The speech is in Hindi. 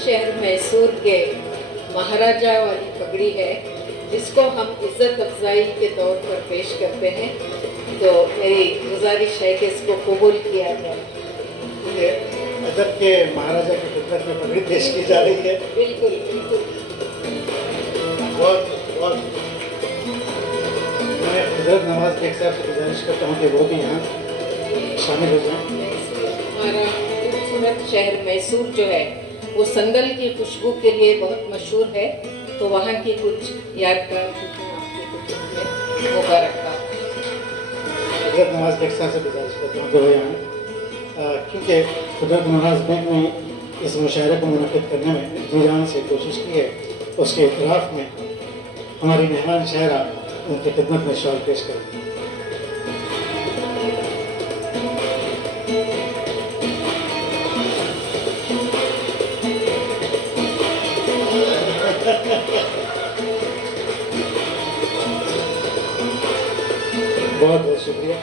शहर मैसूर के महाराजा वाली पगड़ी है, जिसको हम इज्जत अफजाई के तौर पर पेश करते हैं। तो मेरी गुजारिश है कि इसको कबूल किया जाए। अदब के महाराजा की खिदमत में पगड़ी पेश की जा रही है। बिल्कुल बिल्कुल। बहुत बहुत मैं हजरत नवाज बेग साहब से गुजारिश करता हूँ कि वो भी यहाँ शामिल हो जाएं। हमारा खूबसूरत शहर मैसूर जो है वो संदल की खुशबू के लिए बहुत मशहूर है, तो वहाँ की कुछ यादगार चीज़ें आपके कुछ मुबारकबाद। हजरत नवाज बेग साहब से गुजारिश करता हूँ कि वो यहाँ, क्योंकि हजरत नवाज बेग ने इस मुशायरे को मुनक़िद करने में जी जान से कोशिश की है, उसके इतराफ़ में हमारी मेहमान शायरा उनकी खिदमत में शौर पेश करेंगे। बहुत बहुत शुक्रिया।